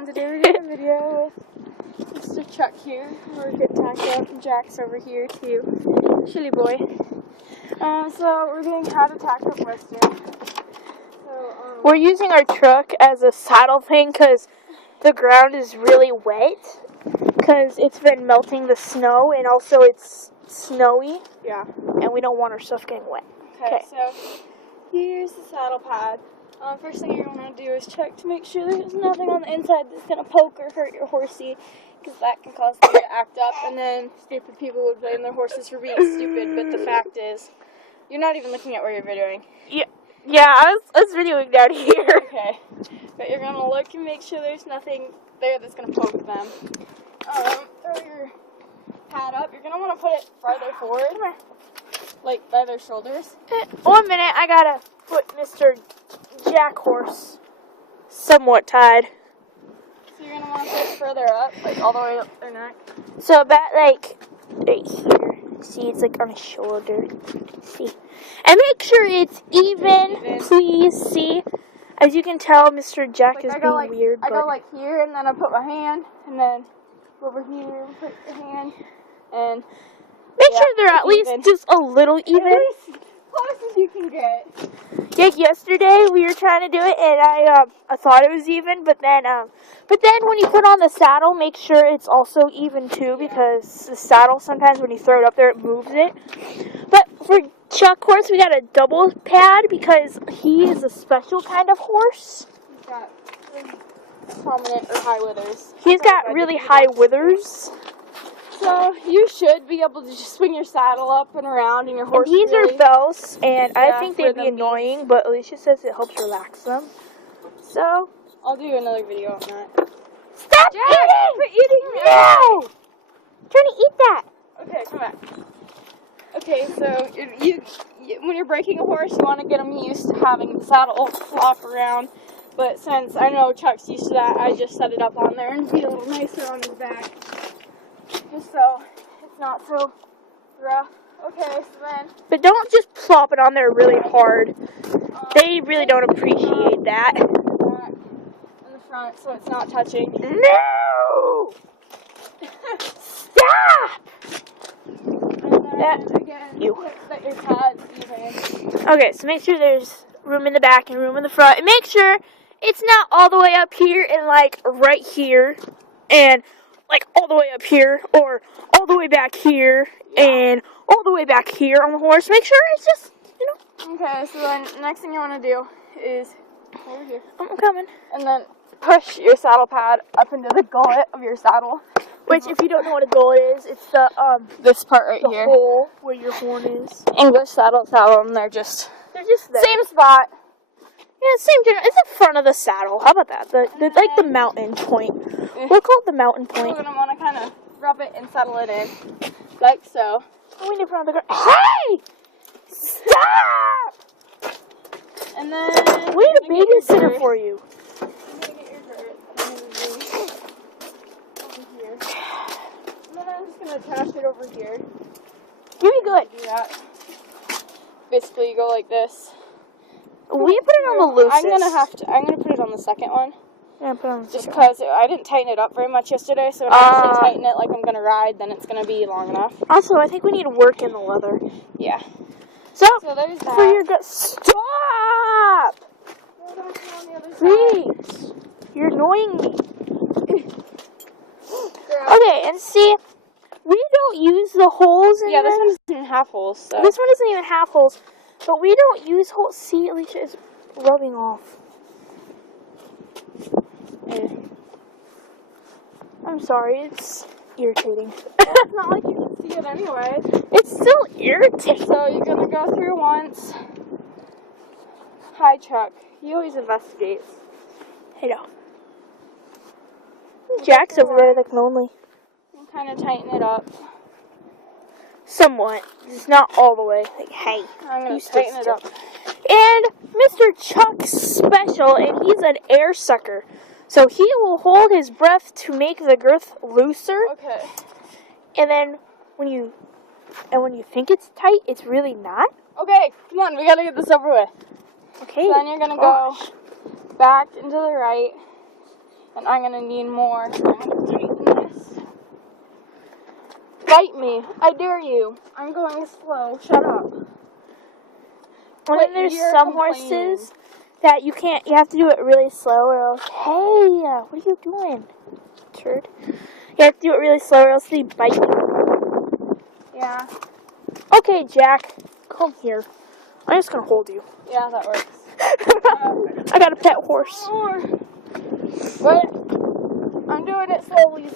Today we're doing a video with Mr. Chuck here. We're getting tacked up, and Jack's over here too. Chilly boy. So we're doing how to tack up Western. So, we're using our truck as a saddle thing because the ground is really wet because it's been melting the snow and also it's snowy. Yeah. And we don't want our stuff getting wet. Okay. So here's the saddle pad. First thing you're going to do is check to make sure there's nothing on the inside that's going to poke or hurt your horsey, because that can cause them to act up, and then stupid people would blame their horses for being stupid, but the fact is, you're not even looking at where you're videoing. Yeah, I was videoing down here. Okay, but you're going to look and make sure there's nothing there that's going to poke them. Throw your pad up. You're going to want to put it farther forward, like by their shoulders. 1 minute, I gotta put Mr. Jack horse somewhat tied. So you're going to want to put it further up, like all the way up their neck. So about like right here. See, it's like on his shoulder. See. And make sure it's even, please. See. As you can tell, Mr. Jack is being weird. I go like here, and then I put my hand, and then over here, put the hand, and make sure they're at least just a little even. At least close as you can get. Yeah, yesterday we were trying to do it, and I thought it was even, but then when you put on the saddle, make sure it's also even too, because the saddle sometimes when you throw it up there, it moves it. But for Chuck horse, we got a double pad because he is a special kind of horse. He's got prominent or high withers. He's got really high withers. So you should be able to just swing your saddle up and around, and your horse. And these really, are bells, and yeah, I think they'd be annoying, but Alicia says it helps relax them. So I'll do another video on that. Stop Jack, eating! quit eating! No! I'm trying to eat that. Okay, come back. Okay, so you when you're breaking a horse, you want to get them used to having the saddle flop around. But since I know Chuck's used to that, I just set it up on there and be a little nicer on his back. Just so it's not so rough. Okay, so then. But don't just plop it on there really hard. They really don't appreciate that. Back in the front, so it's not touching. No! Stop! And then again, that your pad's even. Okay, so make sure there's room in the back and room in the front. And make sure it's not all the way up here and like right here. And like all the way up here, or all the way back here, and all the way back here on the horse. Make sure it's just, you know. Okay, so then next thing you want to do is over here. I'm coming. And then push your saddle pad up into the gullet of your saddle. Which, if you don't know what a gullet is, it's the this part right here. The hole where your horn is. English saddles have them. They're just there. Same spot. Yeah, same general. It's the front of the saddle. How about that? Like the mountain point. We'll call it the mountain point. We're gonna want to kind of rub it and settle it in, like so. Oh, we need to put on the ground. Hey! Stop! And then we need a babysitter for you. I'm gonna get your girth over here. And then I'm just gonna attach it over here. You be good. Do that. Basically, you go like this. We put it on the loosest. I'm gonna put it on the second one. Yeah, put it on the just second because I didn't tighten it up very much yesterday, so when I actually tighten it like I'm gonna ride, then it's gonna be long enough. Also, I think we need to work in the leather. Yeah. So there's that. For your stop! Please, you're annoying me. Okay, and see, we don't use the holes in this one isn't even half holes. So. This one isn't even half holes. But we don't use holes. See, Alicia is rubbing off. I'm sorry, it's irritating. It's not like you can see it anyway. It's still irritating. So you're gonna go through once. Hi, Chuck. He always investigates. I know. Jack's over there looking lonely. And kind of tighten it up. Somewhat. It's not all the way. Like, hey. I'm going to tighten it up. And Mr. Chuck's special, and he's an air sucker. So he will hold his breath to make the girth looser. Okay. And then when you think it's tight, it's really not. Okay, come on. We got to get this over with. Okay. So then you're going to go back into the right. And I'm gonna need more. So I'm gonna tighten this. Bite me. I dare you. I'm going slow. Shut up. And then there's some horses that you can't, you have to do it really slow or else, hey, what are you doing, turd? You have to do it really slow or else they bite you. Yeah. Okay, Jack, come here. I'm just going to hold you. Yeah, that works. I got a pet horse. But I'm doing it slowly.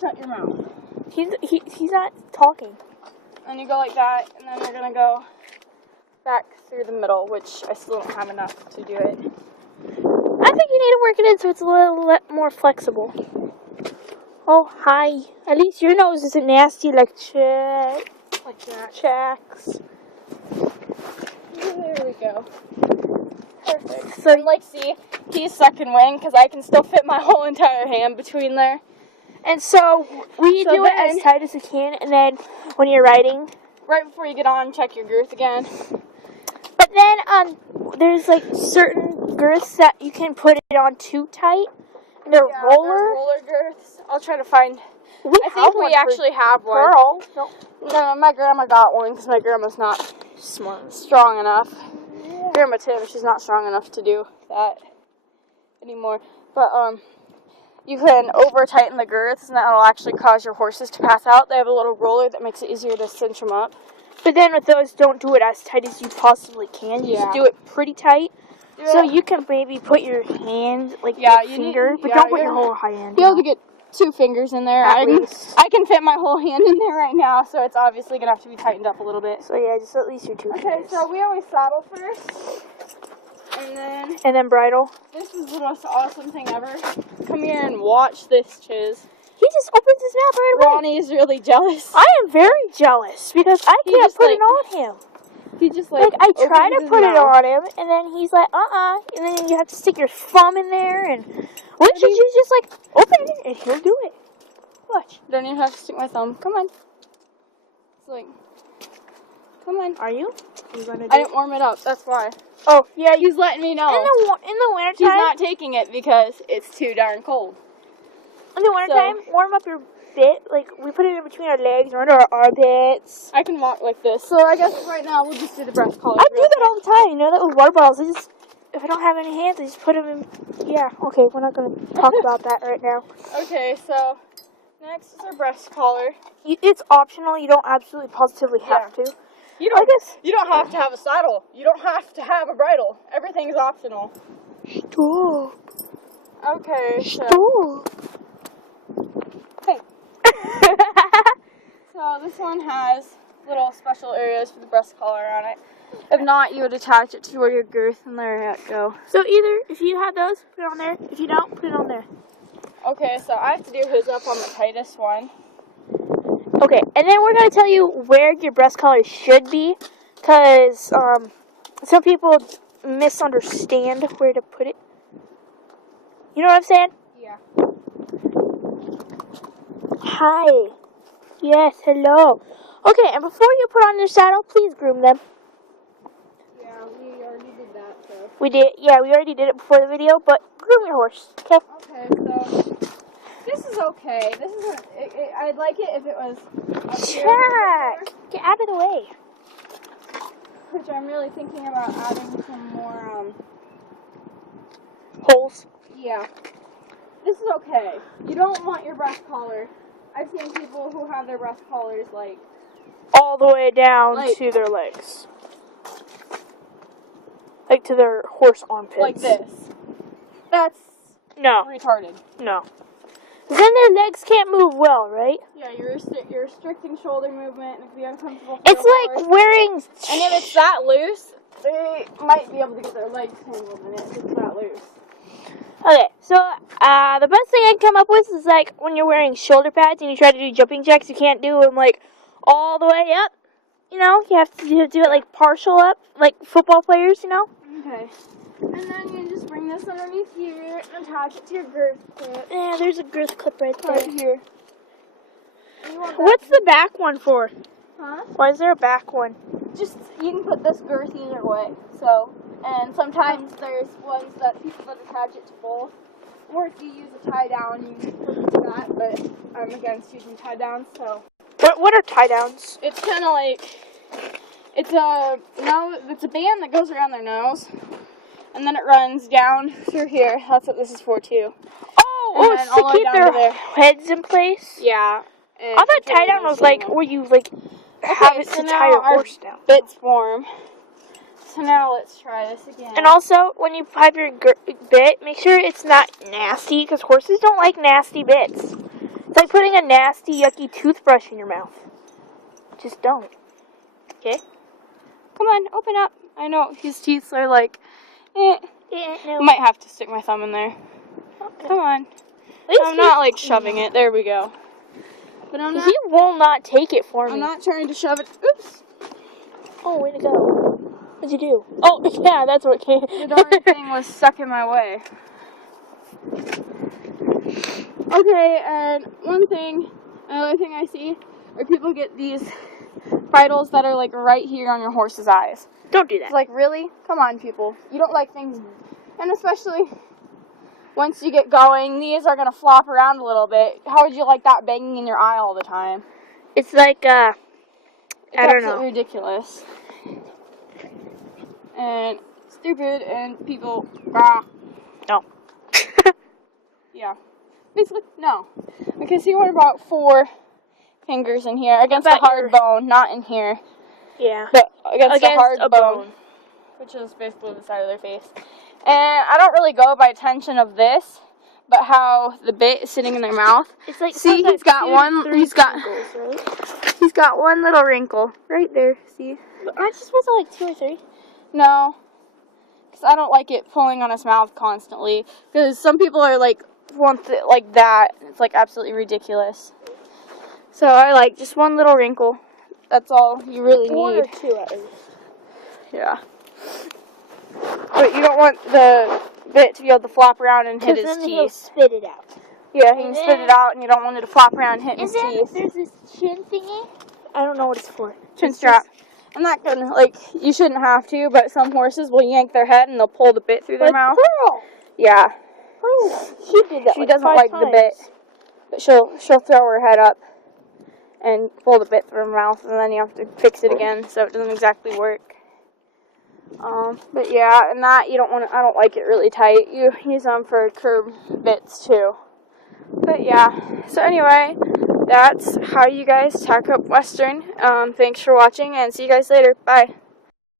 Shut your mouth. He's not talking. And you go like that, and then you're going to go back through the middle, which I still don't have enough to do it. I think you need to work it in so it's a little more flexible. Oh, hi. At least your nose isn't nasty like Jack's. There we go. Perfect. So, and like, see, he's sucking wind because I can still fit my whole entire hand between there. And so we do it as tight as we can, and then when you're riding, right before you get on, check your girth again. But then there's like certain girths that you can put it on too tight. They're roller girths. I'll try to find. I think we actually have one. Pearl. No, my grandma got one because my grandma's not strong enough. Yeah. Grandma Tim, she's not strong enough to do that anymore. But you can over tighten the girths, and that'll actually cause your horses to pass out. They have a little roller that makes it easier to cinch them up. But then with those, don't do it as tight as you possibly can. You just do it pretty tight. Yeah. So you can maybe put your hand, like your finger, but don't put your whole hand. Be able to get 2 fingers in there. I can fit my whole hand in there right now, so it's obviously going to have to be tightened up a little bit. So yeah, just at least your 2 fingers. Okay, so we always saddle first. And then bridle. This is the most awesome thing ever. Come here and watch this, Chiz. He just opens his mouth right away. Ronnie's really jealous. I am very jealous because I can't put it on him. He just like I try to put it on him, and then he's like, and then you have to stick your thumb in there, and what should you just like open it and he'll do it. Watch. Don't even have to stick my thumb. Come on. It's like, come on. Are you? Gonna do I didn't warm it up. That's why. Oh yeah, he's letting me know. In the wintertime, he's not taking it because it's too darn cold. In the wintertime, warm up your bit. Like, we put it in between our legs or under our armpits. I can walk like this. So I guess right now we'll just do the breast collar. I do that all the time. You know that with water bottles. If I don't have any hands, I just put them in. Yeah, okay, we're not going to talk about that right now. Okay, so next is our breast collar. It's optional. You don't absolutely positively have to. You don't have to have a saddle. You don't have to have a bridle. Everything's optional. Stop. Okay, Stop. Hey. So this one has little special areas for the breast collar on it. If not, you would attach it to where your girth and there you go. So either, if you have those, put it on there. If you don't, put it on there. Okay, so I have to do his up on the tightest one. Okay, and then we're going to tell you where your breast collar should be, because some people misunderstand where to put it. You know what I'm saying? Yeah. Hi. Yes, hello. Okay, and before you put on your saddle, please groom them. Yeah, we already did that, so. We already did it before the video, but groom your horse, okay? Okay, so this is okay. This isn't, I'd like it if it was up here. Get out of the way. Which I'm really thinking about adding some more, holes. Yeah. This is okay. You don't want your breast collar. I've seen people who have their breast collars, like, all the way down to their legs. Like to their horse armpits. Like this. That's retarded. No. Then their legs can't move well, right? Yeah, you're restricting shoulder movement, and it can be uncomfortable. It's like wearing. And if it's that loose, they might be able to get their legs tangled in it if it's that loose. Okay, so the best thing I can come up with is like when you're wearing shoulder pads and you try to do jumping jacks, you can't do them like all the way up. You know, you have to do it like partial up, like football players, you know? Okay. And then you just bring this underneath here and attach it to your girth clip. Yeah, there's a girth clip right there. Right here. What's the back one for? Huh? Why is there a back one? Just, you can put this girth either way. So, and sometimes there's ones that people that attach it to both. or if you use a tie down, you can do that, but I'm against using tie downs, so. What are tie downs? It's kind of like, it's a band that goes around their nose, and then it runs down through here. That's what this is for too. Oh, it's to keep their heads in place? Yeah. I thought tie down was like where you like have it to tie your horse down. Bits form. So now let's try this again. And also, when you have your bit, make sure it's not nasty, because horses don't like nasty bits. It's like putting a nasty, yucky toothbrush in your mouth. Just don't. Okay? Come on, open up. I know his teeth are like, no. I might have to stick my thumb in there. Okay. Come on. I'm not like shoving it. There we go. But I'm not. He will not take it for me. I'm not trying to shove it. Oops. Oh, way to go. What'd you do? Oh, yeah, that's what came. The darn thing was stuck in my way. Okay, and another thing I see are people get these bridles that are like right here on your horse's eyes. Don't do that. It's like, really? Come on, people. You don't like things, and especially once you get going, these are gonna flop around a little bit. How would you like that banging in your eye all the time? It's like, I don't know. It's ridiculous. And stupid, and people, No. Yeah. Basically, no. Okay, so you want about 4 fingers in here against the hard bone, not in here. Yeah. But against the hard a bone, which is basically the side of their face. And I don't really go by tension of this, but how the bit is sitting in their mouth. It's like, see, he's got one little wrinkle right there. See? Aren't you supposed to like 2 or 3? No, because I don't like it pulling on his mouth constantly. Because some people are like want it like that. It's like absolutely ridiculous. So I like just one little wrinkle. That's all you really need. 1 or 2 at least. Yeah. But you don't want the bit to be able to flop around and hit his then teeth. He'll spit it out. Yeah, he can spit it out, and you don't want it to flop around and hit his teeth. There's this chin thingy. I don't know what it's for. Chin strap. I'm not gonna, like, you shouldn't have to, but some horses will yank their head and they'll pull the bit through their mouth. Pearl. Yeah. She did that. She doesn't like the bit, but she'll throw her head up and pull the bit through her mouth, and then you have to fix it again, so it doesn't exactly work. But yeah, and that you don't want to. I don't like it really tight. You use them for curb bits too. But yeah. So anyway, that's how you guys tack up Western. Thanks for watching, and see you guys later. Bye.